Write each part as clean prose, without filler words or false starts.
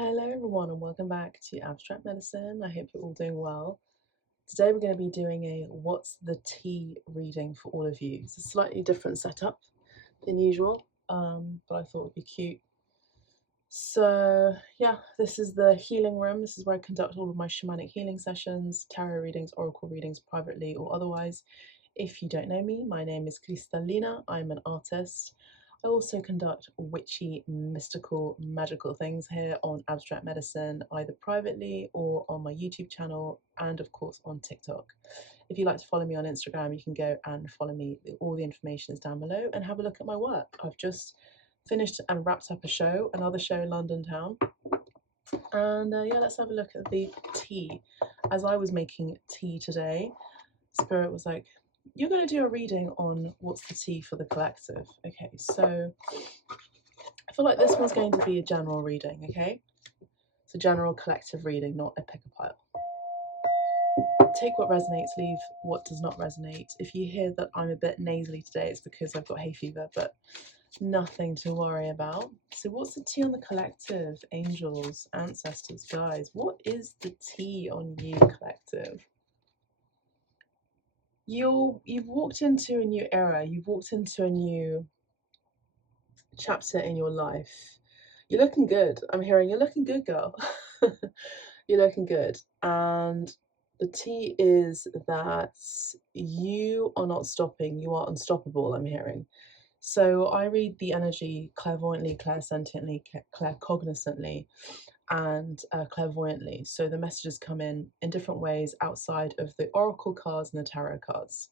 Hello everyone and welcome back to Abstract Medicine. I hope you're all doing well. Today we're going to be doing a What's the Tea reading for all of you. It's a slightly different setup than usual, but I thought it would be cute. So yeah, this is the healing room. This is where I conduct all of my shamanic healing sessions, tarot readings, oracle readings, privately or otherwise. If you don't know me, my name is Cristallina. I'm an artist. I also conduct witchy, mystical, magical things here on Abstract Medicine, either privately or on my YouTube channel, and of course on TikTok. If you'd like to follow me on Instagram, you can go and follow me. All the information is down below, and have a look at my work. I've just finished and wrapped up another show in London town. And yeah, let's have a look at the tea. As I was making tea today, Spirit was like, you're going to do a reading on what's the tea for the collective. Okay, so I feel like this one's going to be a general reading, okay? It's a general collective reading, not a pick a pile. Take what resonates, leave what does not resonate. If you hear that I'm a bit nasally today, it's because I've got hay fever, but nothing to worry about. So what's the tea on the collective? Angels, ancestors, guys. What is the tea on you, collective? You've walked into a new era. You've walked into a new chapter in your life. You're looking good. I'm hearing you're looking good, girl. You're looking good. And the tea is that you are not stopping. You are unstoppable, I'm hearing. So I read the energy clairvoyantly, clairsentiently, claircognizantly, and clairvoyantly. So the messages come in different ways outside of the oracle cards and the tarot cards.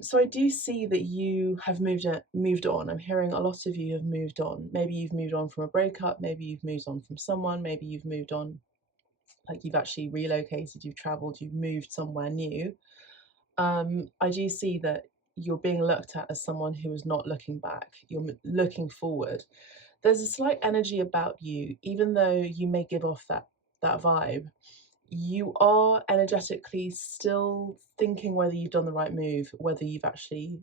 So I do see that you have moved on. I'm hearing a lot of you have moved on. Maybe you've moved on from a breakup. Maybe you've moved on from someone. Maybe you've moved on, like you've actually relocated. You've traveled. You've moved somewhere new. I do see that you're being looked at as someone who is not looking back. You're looking forward. There's a slight energy about you, even though you may give off that vibe. You are energetically still thinking whether you've done the right move, whether you've actually,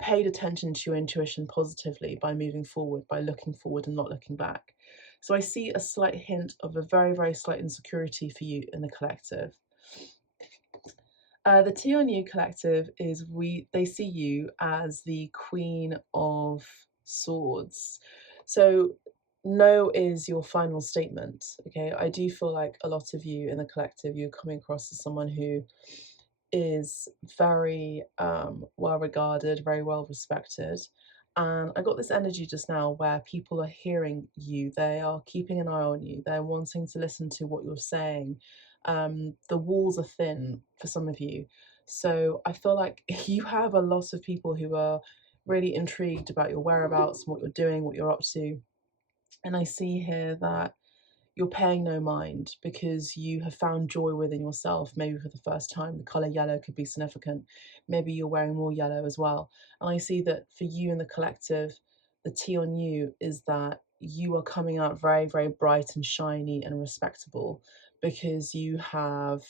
paid attention to your intuition positively by moving forward, by looking forward and not looking back. So I see a slight hint of a very, very slight insecurity for you in the collective. The tea on you collective is they see you as the Queen of Swords. So no is your final statement. Okay, I do feel like a lot of you in the collective, you're coming across as someone who is very well regarded, very well respected. And I got this energy just now where people are hearing you, they are keeping an eye on you, they're wanting to listen to what you're saying. The walls are thin for some of you. So I feel like you have a lot of people who are really intrigued about your whereabouts, what you're doing, what you're up to. And I see here that you're paying no mind because you have found joy within yourself, maybe for the first time. The color yellow could be significant. Maybe you're wearing more yellow as well. And I see that for you in the collective, the tea on you is that you are coming out very, very bright and shiny and respectable because you have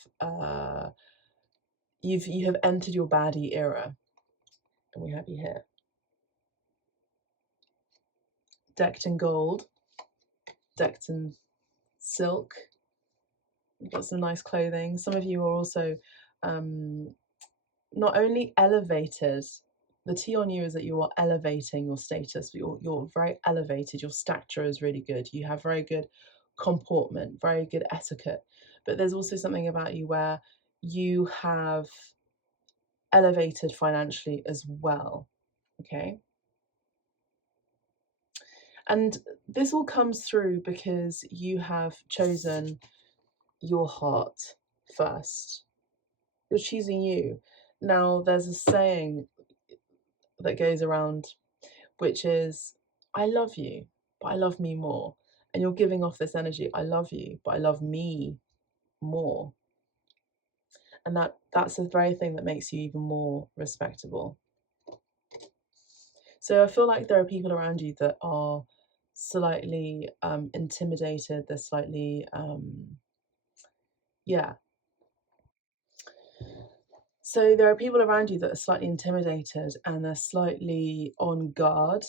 you have entered your baddie era. And we have you here. Decked in gold, decked in silk. You've got some nice clothing. Some of you are also not only elevated, the tea on you is that you are elevating your status. You're very elevated. Your stature is really good. You have very good comportment, very good etiquette. But there's also something about you where you have elevated financially as well. Okay. And this all comes through because you have chosen your heart first. You're choosing you. Now, there's a saying that goes around, which is, I love you, but I love me more. And you're giving off this energy, I love you, but I love me more. And that's the very thing that makes you even more respectable. So I feel like there are people around you that are slightly intimidated, they're slightly, yeah. So there are people around you that are slightly intimidated and they're slightly on guard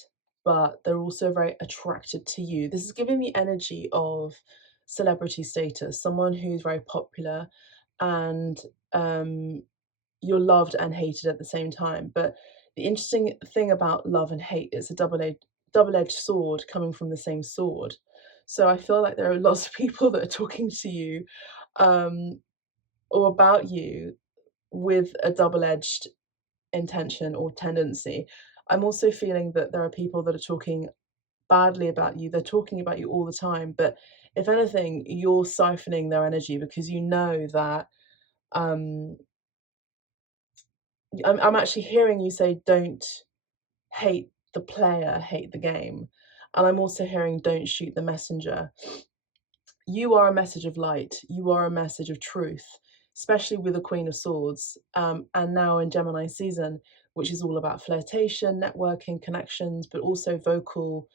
but they're also very attracted to you. This is giving the energy of celebrity status, someone who's very popular, and you're loved and hated at the same time. But the interesting thing about love and hate is a double-edged sword coming from the same sword. So I feel like there are lots of people that are talking to you um, or about you with a double-edged intention or tendency. I'm also feeling that there are people that are talking badly about you. They're talking about you all the time, but if anything, you're siphoning their energy because you know that um, I'm actually hearing you say, don't hate the player, hate the game. And I'm also hearing, don't shoot the messenger. You are a message of light. You are a message of truth, especially with the Queen of Swords. And now in Gemini season, which is all about flirtation, networking, connections, but also vocal,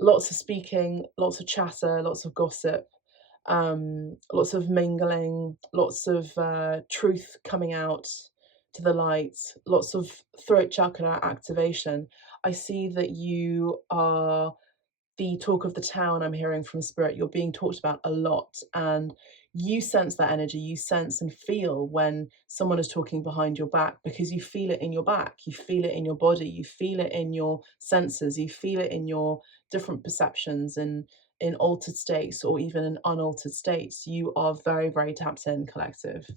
lots of speaking, lots of chatter, lots of gossip, lots of mingling, lots of truth coming out to the light, lots of throat chakra activation. I see that you are the talk of the town. I'm hearing from spirit. You're being talked about a lot, and you sense that energy. You sense and feel when someone is talking behind your back because you feel it in your back, you feel it in your body, you feel it in your senses, you feel it in your different perceptions and in altered states or even in unaltered states. You are very, very tapped in, collective.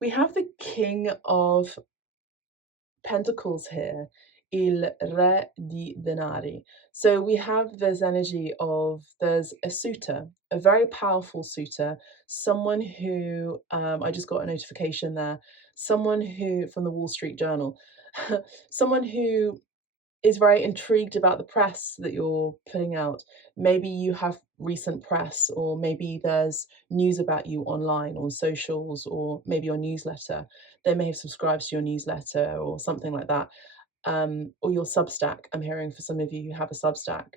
We have the King of Pentacles here, il re di denari. So we have this energy of, there's a suitor, a very powerful suitor, someone who, I just got a notification there, someone who, from the Wall Street Journal, someone who is very intrigued about the press that you're putting out. Maybe you have recent press, or maybe there's news about you online on socials, or maybe your newsletter. They may have subscribed to your newsletter or something like that, or your Substack. I'm hearing for some of you who have a Substack.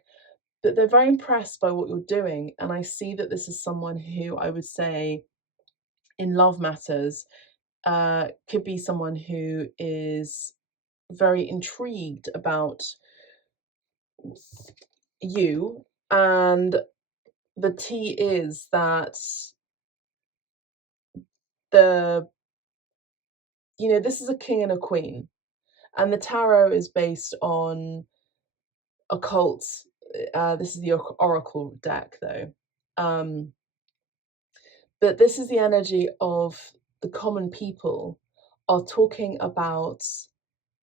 But they're very impressed by what you're doing. And I see that this is someone who I would say in love matters could be someone who is very intrigued about you. And the tea is that the, this is a king and a queen, and the tarot is based on occult. This is the oracle deck though, but this is the energy of the common people are talking about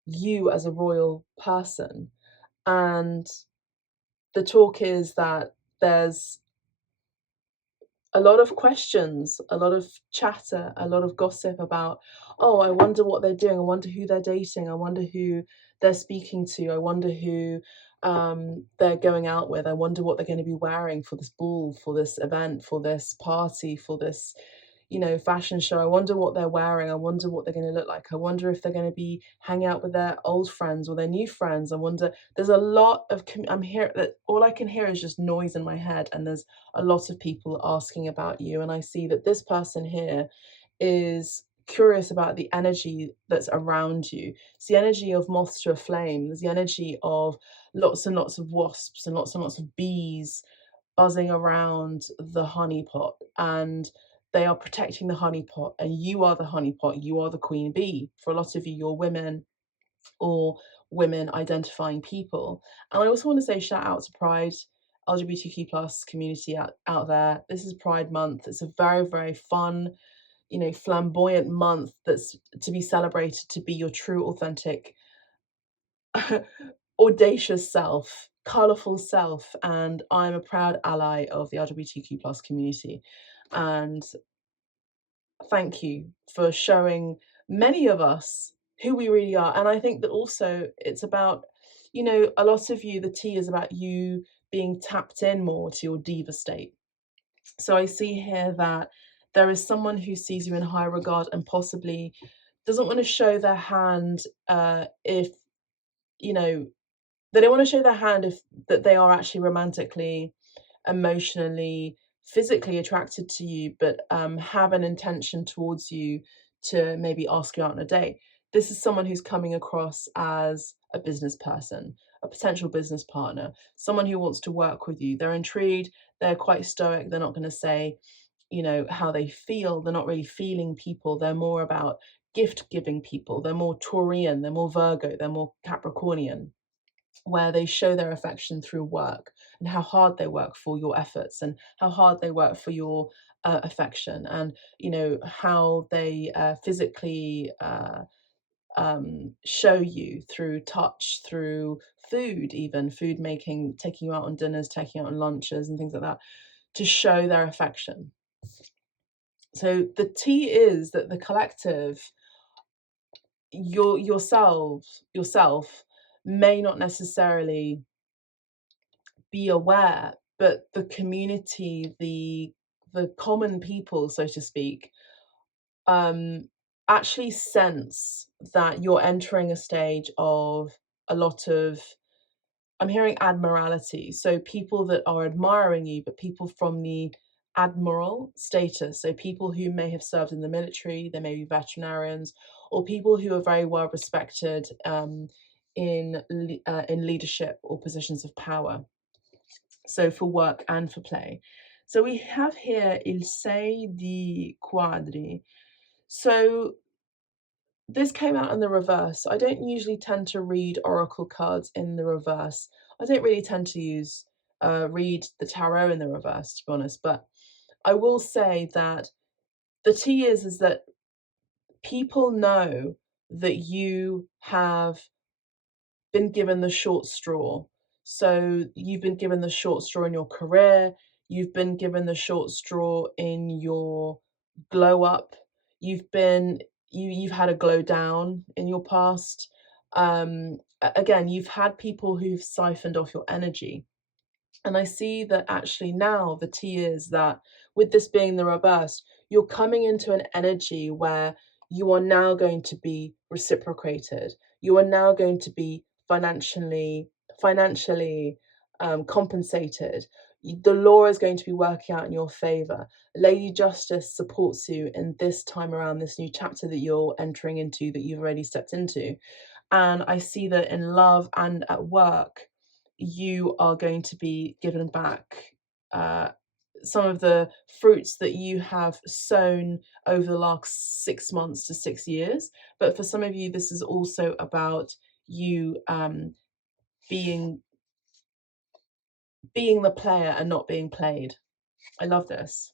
you as a royal person. And the talk is that there's a lot of questions, a lot of chatter, a lot of gossip about, oh, I wonder what they're doing. I wonder who they're dating. I wonder who they're speaking to. I wonder who they're going out with. I wonder what they're going to be wearing for this ball, for this event, for this party, for this, fashion show. I wonder what they're wearing. I wonder what they're going to look like. I wonder if they're going to be hanging out with their old friends or their new friends. I wonder, there's a lot of, I'm here, that all I can hear is just noise in my head. And there's a lot of people asking about you. And I see that this person here is curious about the energy that's around you. It's the energy of moths to a flame. There's the energy of lots and lots of wasps and lots of bees buzzing around the honeypot, and they are protecting the honeypot, and you are the honeypot. You are the queen bee. For a lot of you, you're women or women identifying people. And I also want to say shout out to Pride, LGBTQ plus community out there. This is Pride Month. It's a very, very fun, flamboyant month that's to be celebrated, to be your true, authentic, audacious self, colourful self. And I'm a proud ally of the LGBTQ plus community. And thank you for showing many of us who we really are. And I think that also it's about, a lot of you, the tea is about you being tapped in more to your diva state. So I see here that there is someone who sees you in high regard and possibly doesn't want to show their hand if, they don't want to show their hand if that they are actually romantically, emotionally, physically attracted to you, but have an intention towards you to maybe ask you out on a date. this is someone who's coming across as a business person, a potential business partner, someone who wants to work with you. They're intrigued, they're quite stoic, they're not going to say, you know, how they feel. They're not really feeling people. They're more about gift giving people. They're more Taurian, they're more Virgo, they're more Capricornian, where they show their affection through work and how hard they work for your efforts and how hard they work for your affection, and you know how they physically show you through touch, through food, even food making, taking you out on dinners, taking you out on lunches and things like that, to show their affection. So the T is that the collective, yourself may not necessarily be aware, but the community, the common people, so to speak, actually sense that you're entering a stage of a lot of, I'm hearing admiralty. So people that are admiring you, but people from the admiral status. So people who may have served in the military, they may be veterinarians, or people who are very well respected in leadership or positions of power. So for work and for play. So we have here il sei di quadri. So this came out in the reverse. I don't usually tend to read oracle cards in the reverse. I don't really tend to read the tarot in the reverse, to be honest. But I will say that the T is that people know that you have been given the short straw. So you've been given the short straw in your career. You've been given the short straw in your glow up. You've had a glow down in your past. Again, you've had people who've siphoned off your energy. And I see that actually now the T is that with this being the reverse, you're coming into an energy where you are now going to be reciprocated. You are now going to be financially compensated. The law is going to be working out in your favor. Lady Justice supports you in this time around, this new chapter that you're entering into, that you've already stepped into. And I see that in love and at work, you are going to be given back some of the fruits that you have sown over the last 6 months to 6 years. But for some of you, this is also about you being the player and not being played. I love this.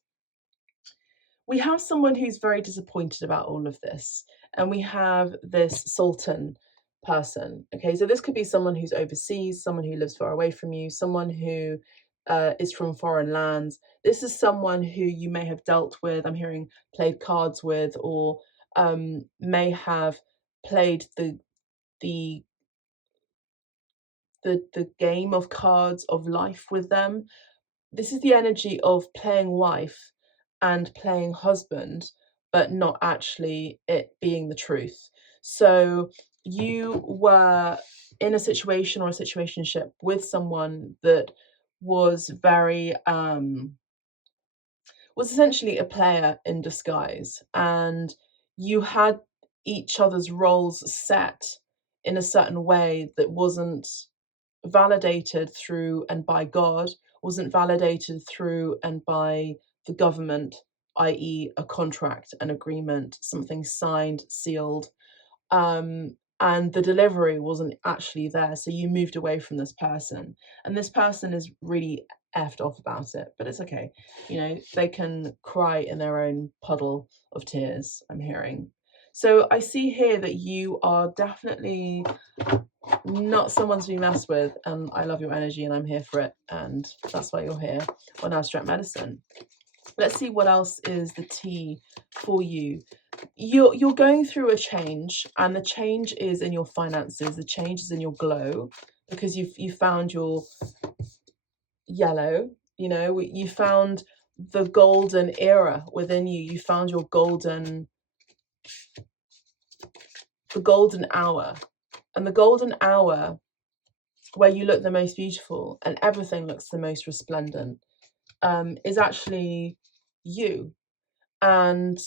We have someone who's very disappointed about all of this, and we have this Sultan person. Okay, so this could be someone who's overseas, someone who lives far away from you, someone who is from foreign lands. This is someone who you may have dealt with, I'm hearing played cards with, or may have played the game of cards of life with them. This is the energy of playing wife and playing husband, but not actually it being the truth. So you were in a situation or a situationship with someone that was very was essentially a player in disguise, and you had each other's roles set in a certain way that wasn't validated through and by God, wasn't validated through and by the government, i.e., a contract, an agreement, something signed, sealed, and the delivery wasn't actually there. So you moved away from this person, and this person is really effed off about it, but it's okay. You know, they can cry in their own puddle of tears, I'm hearing. So I see here that you are definitely not someone to be messed with, and I love your energy and I'm here for it, and that's why you're here on Abstract Medicine. Let's see what else is the T for you. You're going through a change, and the change is in your finances, the change is in your glow, because you found your yellow, you know, you found the golden era within you, you found your the golden hour. And the golden hour where you look the most beautiful and everything looks the most resplendent is actually you. And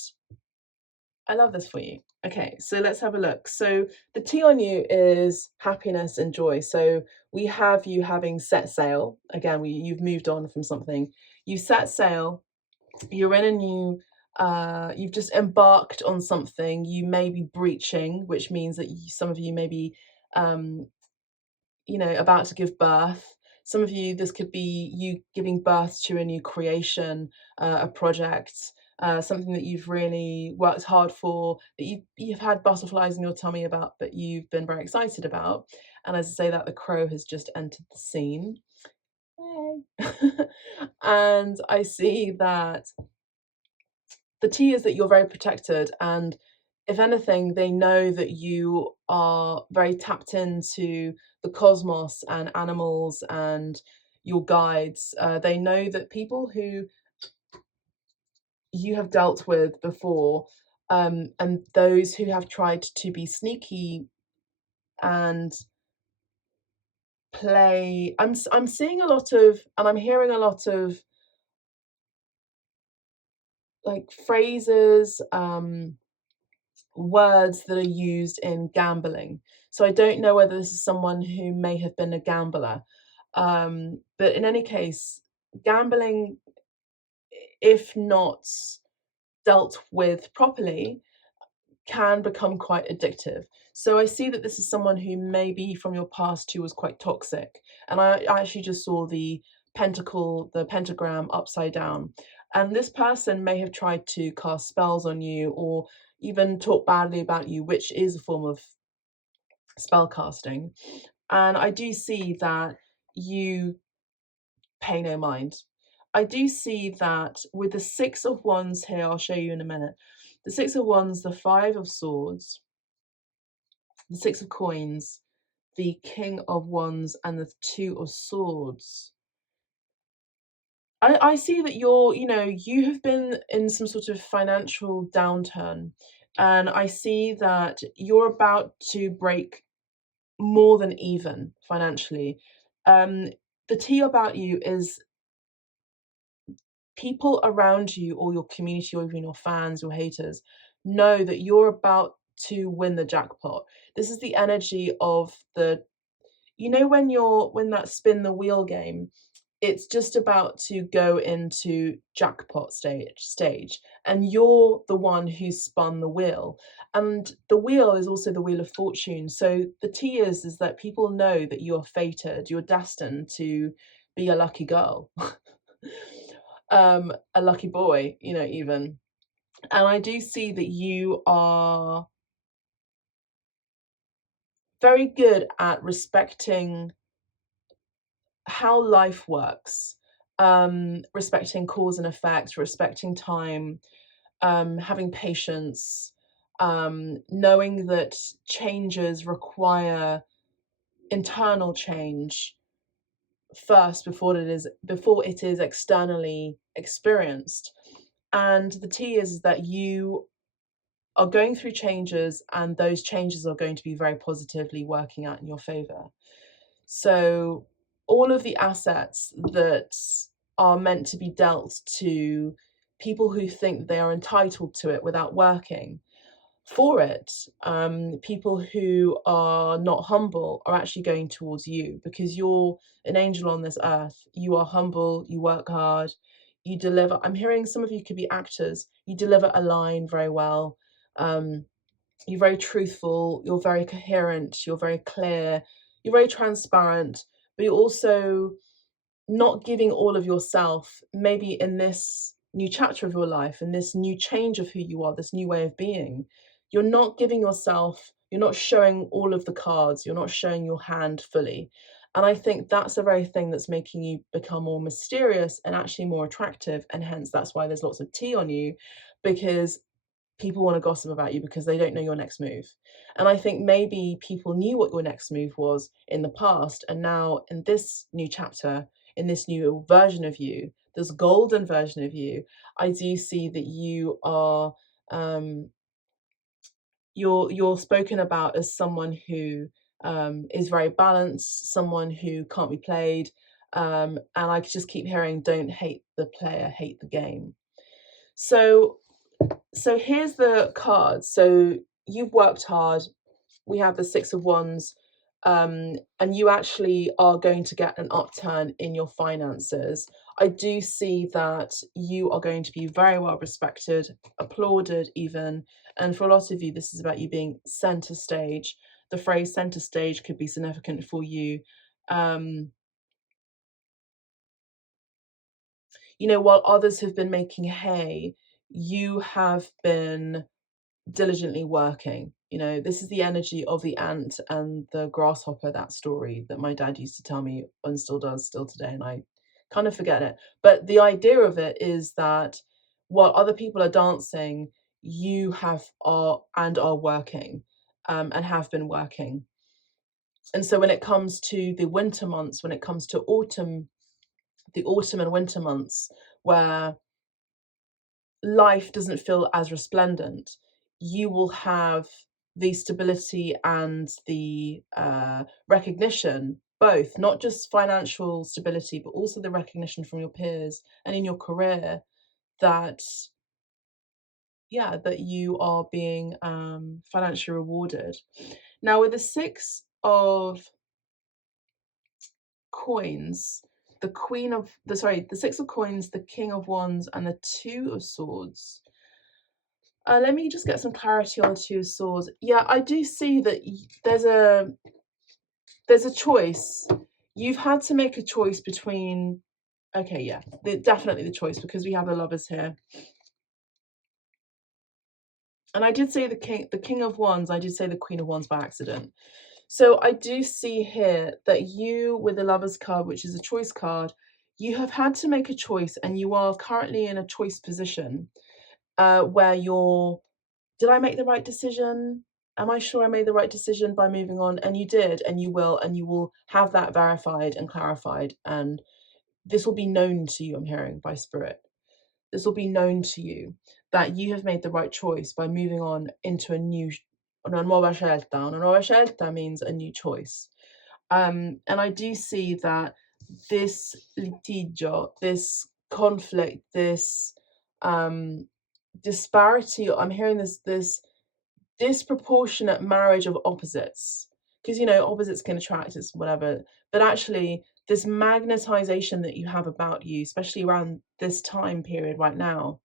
I love this for you. Okay, so let's have a look. So the T on you is happiness and joy. So we have you having set sail. Again, you've moved on from something. You set sail. You're in a new. You've just embarked on something. You may be breaching, which means that some of you may be, um, about to give birth. Some of you, this could be you giving birth to a new creation, a project, something that you've really worked hard for, that you've had butterflies in your tummy about, but you've been very excited about. And as I say that, the crow has just entered the scene. Yay. And I see that the T is that you're very protected, and if anything, they know that you are very tapped into the cosmos and animals and your guides. They know that people who you have dealt with before, and those who have tried to be sneaky and play. I'm seeing a lot of, and I'm hearing a lot of like phrases, words that are used in gambling. So I don't know whether this is someone who may have been a gambler. But in any case, gambling, if not dealt with properly, can become quite addictive. So I see that this is someone who maybe from your past who was quite toxic. And I actually just saw the pentagram upside down. And this person may have tried to cast spells on you or even talk badly about you, which is a form of spell casting. And I do see that you pay no mind. I do see that with the Six of Wands here, I'll show you in a minute. The Six of Wands, the Five of Swords, the Six of Coins, the King of Wands, and the Two of Swords. I see that you have been in some sort of financial downturn, and I see that you're about to break more than even financially. The T about you is people around you or your community or even your fans, your haters, know that you're about to win the jackpot. This is the energy of when that spin the wheel game, it's just about to go into jackpot stage, and you're the one who spun the wheel, and the wheel is also the wheel of fortune. So the T is that people know that you're fated, you're destined to be a lucky girl. A lucky boy, even. And I do see that you are very good at respecting how life works, respecting cause and effect, respecting time, having patience, knowing that changes require internal change first before it is externally experienced. And the T is that you are going through changes, and those changes are going to be very positively working out in your favor. So all of the assets that are meant to be dealt to people who think they are entitled to it without working for it, people who are not humble are actually going towards you, because you're an angel on this earth. You are humble, you work hard, you deliver. I'm hearing some of you could be actors. You deliver a line very well. You're very truthful, you're very coherent, you're very clear, you're very transparent, but you're also not giving all of yourself. Maybe in this new chapter of your life, in this new change of who you are, this new way of being, you're not giving yourself, you're not showing all of the cards, you're not showing your hand fully. And I think that's the very thing that's making you become more mysterious and actually more attractive. And hence, that's why there's lots of tea on you, because people want to gossip about you because they don't know your next move. And I think maybe people knew what your next move was in the past, and now in this new chapter, in this new version of you, this golden version of you, I do see that you are you're spoken about as someone who is very balanced, someone who can't be played, and I just keep hearing, don't hate the player, hate the game. So So here's the card. So you've worked hard. We have the Six of Wands, and you actually are going to get an upturn in your finances. I do see that you are going to be very well respected, applauded even, and for a lot of you, this is about you being center stage. The phrase center stage could be significant for you. You know, while others have been making hay, you have been diligently working. You know, this is the energy of the ant and the grasshopper, that story that my dad used to tell me and still does still today, and I kind of forget it. But the idea of it is that while other people are dancing, you are working, and have been working. And so when it comes to the winter months, when it comes to autumn, the autumn and winter months, where life doesn't feel as resplendent, you will have the stability and the recognition, both, not just financial stability, but also the recognition from your peers and in your career that, yeah, that you are being financially rewarded. Now, with the Six of Coins, the Six of Coins, the King of Wands, and the Two of Swords. Let me just get some clarity on the Two of Swords. Yeah, I do see that there's a choice. You've had to make a choice between. Okay, yeah, definitely the choice, because we have the Lovers here. And I did say the King of Wands. I did say the Queen of Wands by accident. So I do see here that you, with the Lovers card, which is a choice card, you have had to make a choice, and you are currently in a choice position where you're. Did I make the right decision? Am I sure I made the right decision by moving on? And you did, and you will have that verified and clarified. And this will be known to you, I'm hearing, by spirit. This will be known to you that you have made the right choice by moving on into una nuova scelta. Una nuova scelta means a new choice. And I do see that this litigio, this conflict, this disparity, I'm hearing this disproportionate marriage of opposites, because you know opposites can attract, it's whatever, but actually this magnetization that you have about you, especially around this time period right now,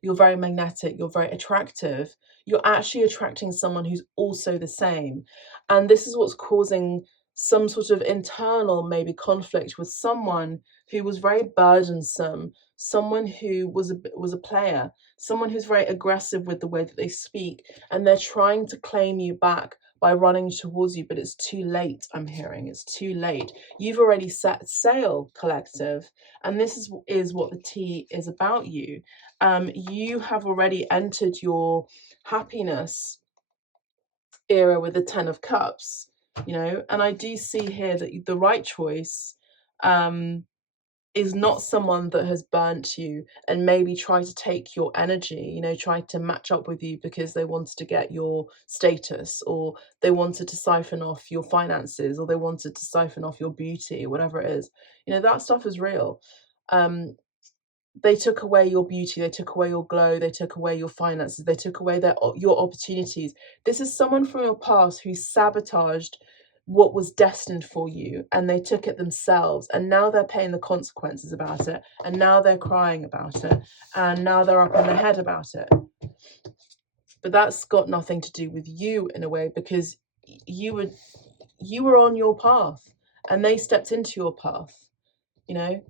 you're very magnetic, you're very attractive, you're actually attracting someone who's also the same. And this is what's causing some sort of internal maybe conflict with someone who was very burdensome, someone who was a player, someone who's very aggressive with the way that they speak, and they're trying to claim you back by running towards you, but it's too late. I'm hearing it's too late. You've already set sail, collective, and this is what the tea is about. You have already entered your happiness era with the Ten of Cups, you know, and I do see here that the right choice is not someone that has burnt you and maybe try to take your energy, you know, try to match up with you because they wanted to get your status, or they wanted to siphon off your finances, or they wanted to siphon off your beauty, whatever it is. You know, that stuff is real. They took away your beauty, they took away your glow, they took away your finances, they took away your opportunities. This is someone from your past who sabotaged what was destined for you, and they took it themselves, and now they're paying the consequences about it, and now they're crying about it, and now they're up in their head about it. But that's got nothing to do with you in a way, because you were on your path and they stepped into your path, you know.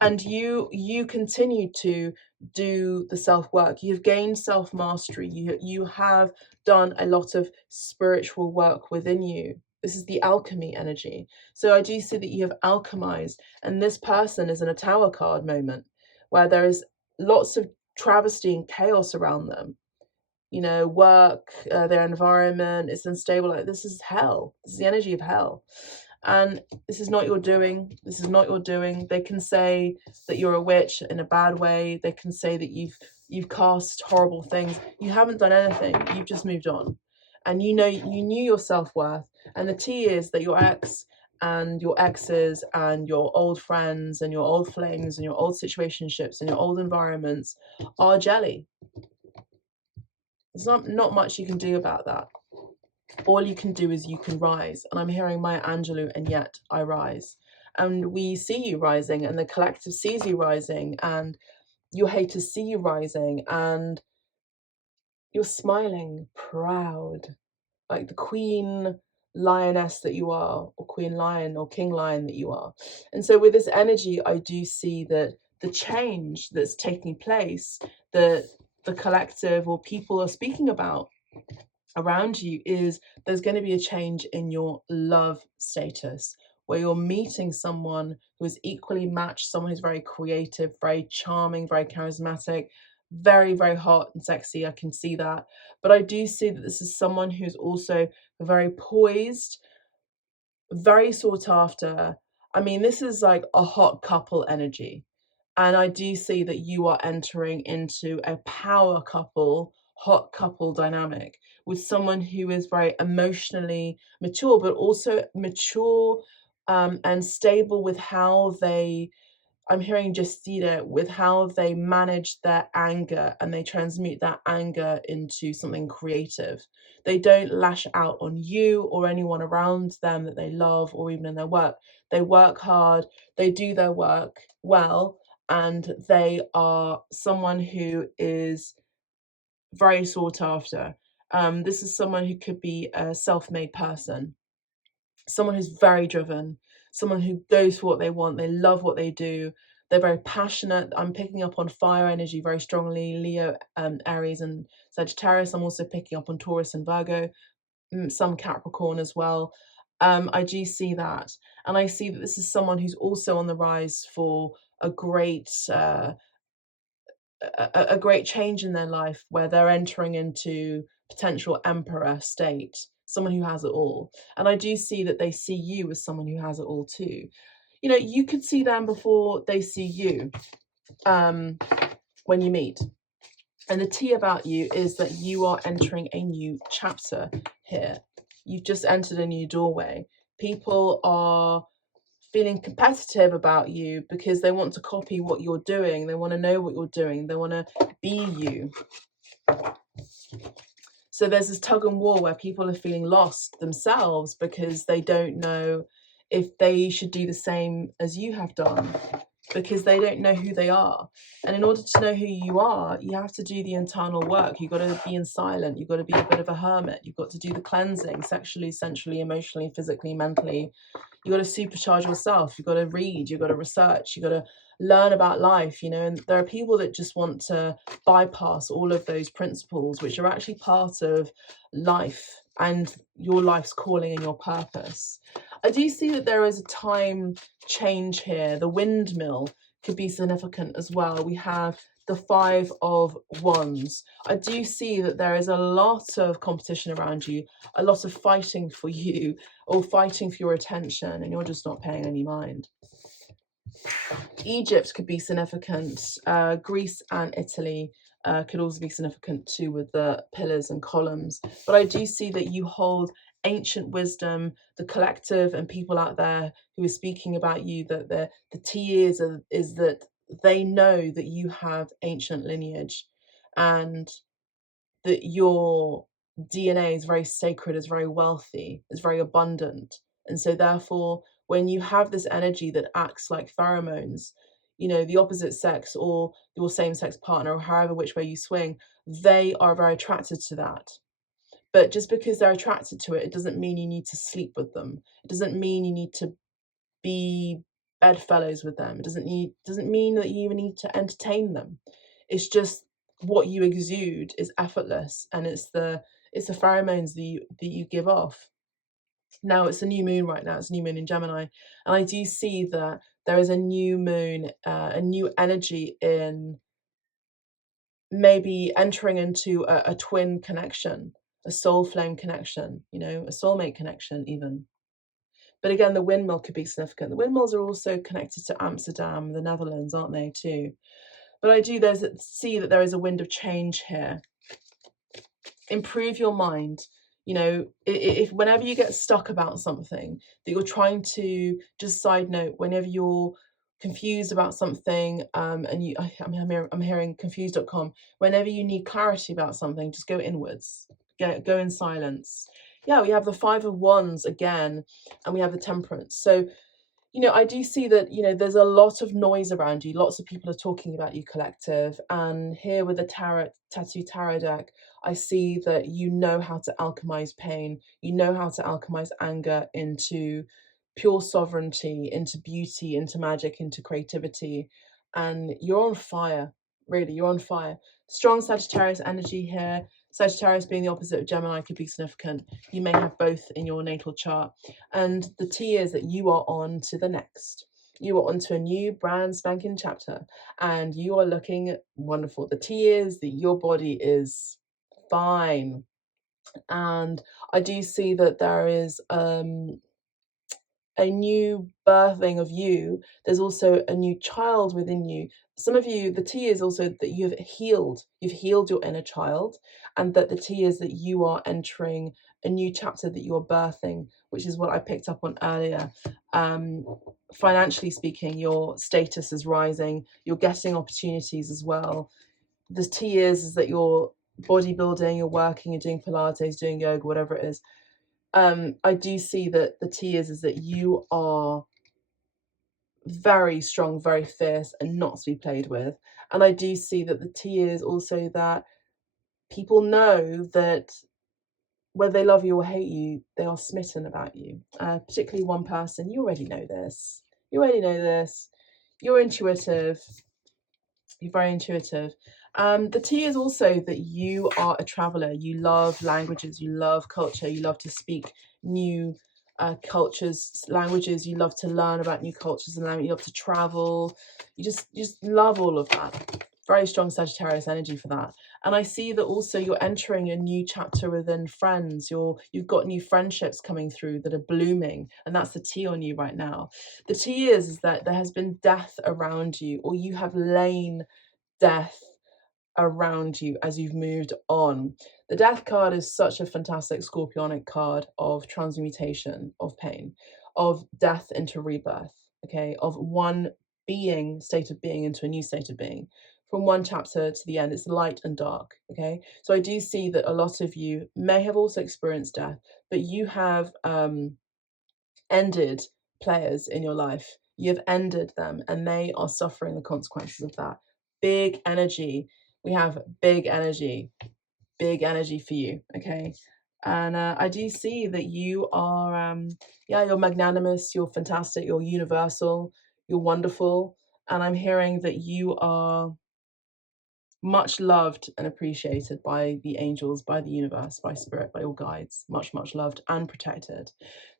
And you continue to do the self-work. You've gained self-mastery. You have done a lot of spiritual work within you. This is the alchemy energy. So I do see that you have alchemized, and this person is in a Tower card moment where there is lots of travesty and chaos around them. You know, work, their environment is unstable. Like, this is hell. This is the energy of hell. And this is not your doing. This is not your doing. They can say that you're a witch in a bad way. They can say that you've cast horrible things. You haven't done anything. You've just moved on. And you know, you knew your self-worth. And the tea is that your ex and your exes and your old friends and your old flings and your old situationships and your old environments are jelly. There's not much you can do about that. All you can do is you can rise. And I'm hearing Maya Angelou, and yet I rise. And we see you rising, and the collective sees you rising, and your haters see you rising, and you're smiling, proud, like the queen lioness that you are, or queen lion or king lion that you are. And so with this energy, I do see that the change that's taking place, that the collective or people are speaking about around you, is there's going to be a change in your love status, where you're meeting someone who is equally matched, someone who's very creative, very charming, very charismatic, very, very hot and sexy. I can see that. But I do see that this is someone who's also very poised, very sought after. I mean, this is like a hot couple energy. And I do see that you are entering into a power couple, hot couple dynamic with someone who is very emotionally mature, but also mature and stable with how they, I'm hearing Justida, with how they manage their anger and they transmute that anger into something creative. They don't lash out on you or anyone around them that they love, or even in their work. They work hard, they do their work well, and they are someone who is very sought after. This is someone who could be a self-made person, someone who's very driven, someone who goes for what they want, they love what they do, they're very passionate. I'm picking up on fire energy very strongly, Leo, Aries and Sagittarius. I'm also picking up on Taurus and Virgo, some Capricorn as well. I do see that. And I see that this is someone who's also on the rise for a great a great change in their life, where they're entering into potential emperor state, someone who has it all. And I do see that they see you as someone who has it all too. You know, you could see them before they see you when you meet. And the tea about you is that you are entering a new chapter here. You've just entered a new doorway. People are feeling competitive about you because they want to copy what you're doing. They want to know what you're doing. They want to be you. So there's this tug and war where people are feeling lost themselves because they don't know if they should do the same as you have done, because they don't know who they are. And in order to know who you are, you have to do the internal work. You've got to be in silent. You've got to be a bit of a hermit. You've got to do the cleansing, sexually, sensually, emotionally, physically, mentally. You've got to supercharge yourself. You've got to read. You've got to research. You've got to learn about life, you know. And there are people that just want to bypass all of those principles, which are actually part of life and your life's calling and your purpose. I do see that there is a time change here. The windmill could be significant as well. We have the 5 of Wands. I do see that there is a lot of competition around you, a lot of fighting for you, or fighting for your attention, and you're just not paying any mind. Egypt could be significant. Greece and Italy could also be significant too, with the pillars and columns. But I do see that you hold ancient wisdom, the collective and people out there who are speaking about you, that the tea is that they know that you have ancient lineage, and that your DNA is very sacred, is very wealthy, is very abundant. And so therefore, when you have this energy that acts like pheromones, you know, the opposite sex or your same sex partner, or however which way you swing, they are very attracted to that. But just because they're attracted to it, it doesn't mean you need to sleep with them. It doesn't mean you need to be bedfellows with them. It doesn't mean that you even need to entertain them. It's just what you exude is effortless, and it's the pheromones that you give off. Now it's a new moon right now. It's a new moon in Gemini, and I do see that there is a new moon, a new energy in maybe entering into a twin connection, a soul flame connection, you know, a soulmate connection even. But again, the windmill could be significant. The windmills are also connected to Amsterdam, the Netherlands, aren't they, too? But I do see that there is a wind of change here. Improve your mind. You know, if whenever you get stuck about something that you're trying to, just side note, whenever you're confused about something, and I'm hearing confused.com. Whenever you need clarity about something, just go inwards, go in silence. Yeah, we have the Five of Wands again, and we have the Temperance. So, I do see that, there's a lot of noise around you. Lots of people are talking about you, collective. And here with the tattoo tarot deck, I see that you know how to alchemize pain. You know how to alchemize anger into pure sovereignty, into beauty, into magic, into creativity. And you're on fire, really, you're on fire. Strong Sagittarius energy here. Sagittarius being the opposite of Gemini could be significant. You may have both in your natal chart. And the T is that you are on to the next. You are onto a new brand spanking chapter, and you are looking wonderful. The T is that your body is fine. And I do see that there is a new birthing of you. There's also a new child within you. Some of you, the T is also that you've healed your inner child, and that the T is that you are entering a new chapter, that you are birthing, which is what I picked up on earlier. Financially speaking, your status is rising, you're getting opportunities as well. The T is that you're bodybuilding, you're working, you're doing Pilates, doing yoga, whatever it is. I do see that the T is that you are very strong, very fierce, and not to be played with. And I do see that the T is also that people know that whether they love you or hate you, they are smitten about you. Particularly one person, you already know this. You already know this. You're intuitive. You're very intuitive. The T is also that you are a traveler. You love languages. You love culture. You love to speak new cultures, languages. You love to learn about new cultures and language. You love to travel. You just love all of that. Very strong Sagittarius energy for that. And I see that also you're entering a new chapter within friends. You've got new friendships coming through that are blooming, and that's the T on you right now. The T is that there has been death around you, or you have lain death around you as you've moved on. The Death card is such a fantastic scorpionic card of transmutation, of pain, of death into rebirth, okay, of one state of being into a new state of being. From one chapter to the end, it's light and dark, okay? So I do see that a lot of you may have also experienced death, but you have ended players in your life. You have ended them, and they are suffering the consequences of that. Big energy. We have big energy for you, okay? And I do see that you are, you're magnanimous, you're fantastic, you're universal, you're wonderful. And I'm hearing that you are much loved and appreciated by the angels, by the universe, by spirit, by your guides. Much, much loved and protected.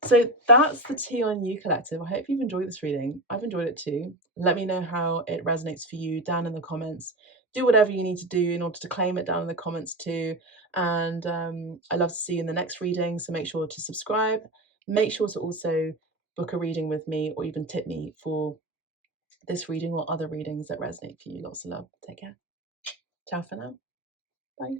So that's the T on you, collective. I hope you've enjoyed this reading. I've enjoyed it too. Let me know how it resonates for you down in the comments. Do whatever you need to do in order to claim it down in the comments too. And I love to see you in the next reading. So make sure to subscribe. Make sure to also book a reading with me, or even tip me for this reading or other readings that resonate for you. Lots of love. Take care. Ciao for now. Bye.